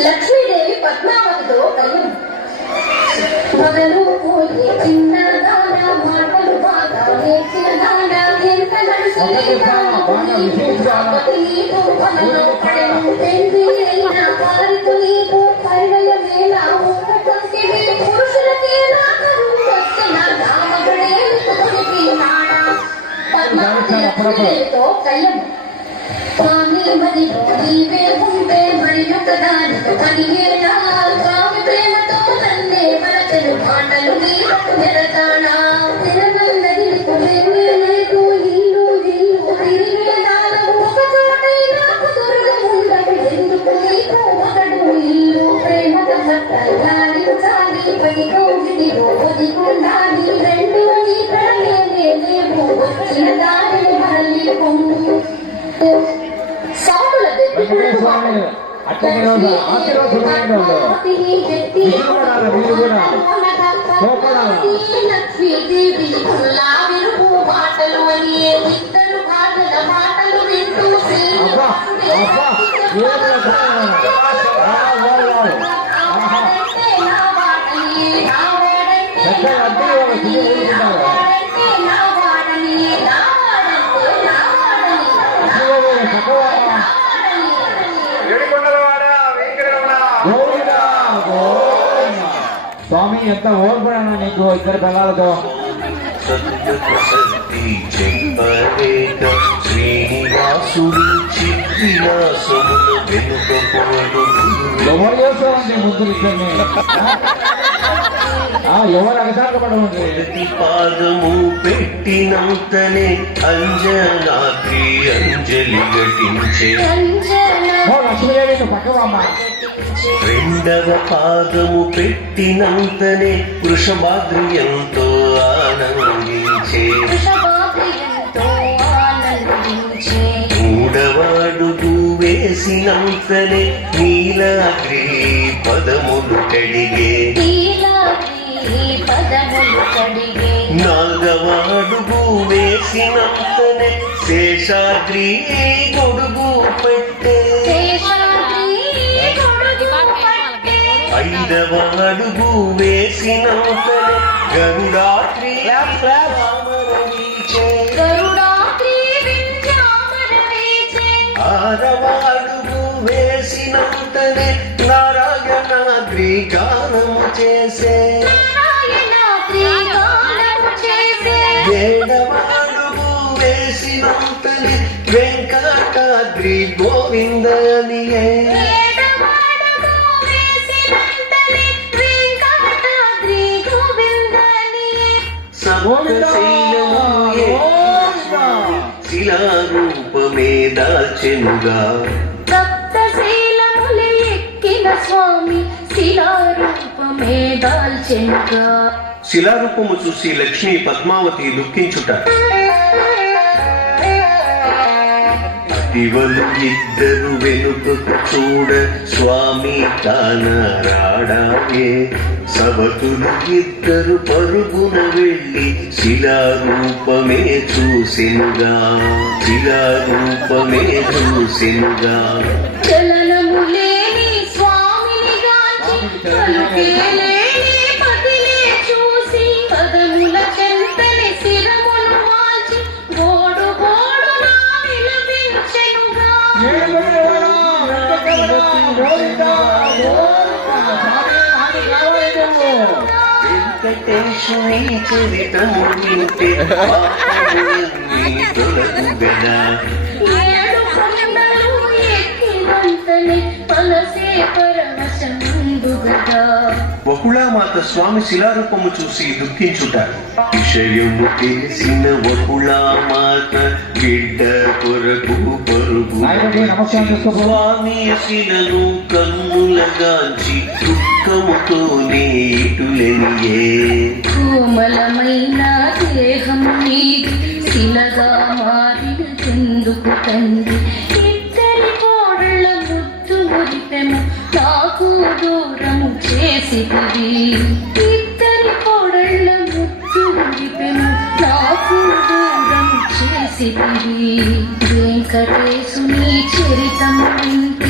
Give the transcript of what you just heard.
లక్ష్మీదేవి పద్మావతితో కయ్యం మొదలు పోయే చిన్న దాన మాటలు బాగా నేర్చిన దాన ఎంత నడుసలేదా వారితో నీకు పరిణయమేళ పురుషులకేనా వచ్చిన రామగుడే పద్మావతితో కయ్యం స్వామి మదిలో నీవే ఉంటే మరి ఒక దానితో పనియేలా స్వామి ప్రేమతో నన్నే మరచను మాటలు నీకు నిరతానా తిరగన్నది లేదు ఇల్లు తిరిగేదాను ఒక చోటైనా దుర్గం ఉండదు ఎందుకు నీకు ఒకడు ఇల్లు ప్రేమతో గాలి చాలి పని కౌగిలిలో ఒదిగుండాలి రెండు నీ ప్రణయమే లేవు వచ్చిన దారిని మరలి పొంగు మాటలు అని ఇద్దరు మాటల మాటలు వింటూ స్వామి ఎంత ఓర్పడనా నీకు ఇద్దరు పిల్లలతో శ్రీనివాసుడు చిత్విలాసములు వెనుకపోడు ఎవరు చేస్తారండి ముద్దులు ఇద్దరిని ఎవరు అగసాగపడమండి మొదటి పాదము పెట్టినంతనే అంజనాద్రి అంజలి ఘటించే లక్ష్మీదేవి పక్కవమ్మ రెండవ పాదము పెట్టినంతనే వృషభాద్రి ఎంతో ఆనందించే మూడవ అడుగు వేసినంతనే నీలాద్రి పదములు కడిగే నాలుగవ అడుగు వేసినంతనే శేషాద్రి గొడుగు పెట్టే ఐదవ అడుగు వేసినంతనే గరుడాద్రి ఆరవ అడుగు వేసినంతనే నారాయణాద్రి గానము చేసే ఏడవ అడుగు వేసినంతనే వెంకటాద్రి గోవిందనియే శిలారూపమే దాచెనుగా సప్తశీలములు ఎక్కిన స్వామి శిలారూపమే దాల్చెనుగా శిలారూపము చూసి లక్ష్మీ పద్మావతి దుఃఖించుట దివలు ఇద్దరు వెనుకకు చూడ స్వామి కానరాడాయే సవతులు ఇద్దరు పరుగున వెళ్ళి శిలారూపమే చూసెనుగా చలనము లేని స్వామిని గాంచి పలుకేలేని పదిలే చూసి పదముల చెంతని శిరమును వాల్చి గోడు గోడునా విలపించెనుగా వెంకటేశ్వరి చరితము వింటే తొలగు గదా ఏడు కొండలు ఎక్కిన మనసే పరవశముందు గదా. వకుళామాత స్వామి శిలారూపము చూసి దుఃఖించుట. విషయము తెలిసిన వకుళామాత బిడ్డ కొరకు పరుగు. నాయకుడికి నమస్కారం చేసుకోబో. స్వామి శిలను కన్నులగాంచి దుఃఖముతోనే ఇటులెనియే. కోమలమైన దేహము నీది శిలగా మారిన చెందుకు తండ్రి. ఇద్దరి కోడళ్ళ ముద్దు మురిపెము నాకు దూరము చేసితివి. ఇద్దరి కోడళ్ళ ముద్దు మురిపెము నాకు దూరము చేసితివి. వెంకటేశుని చరితము వింటే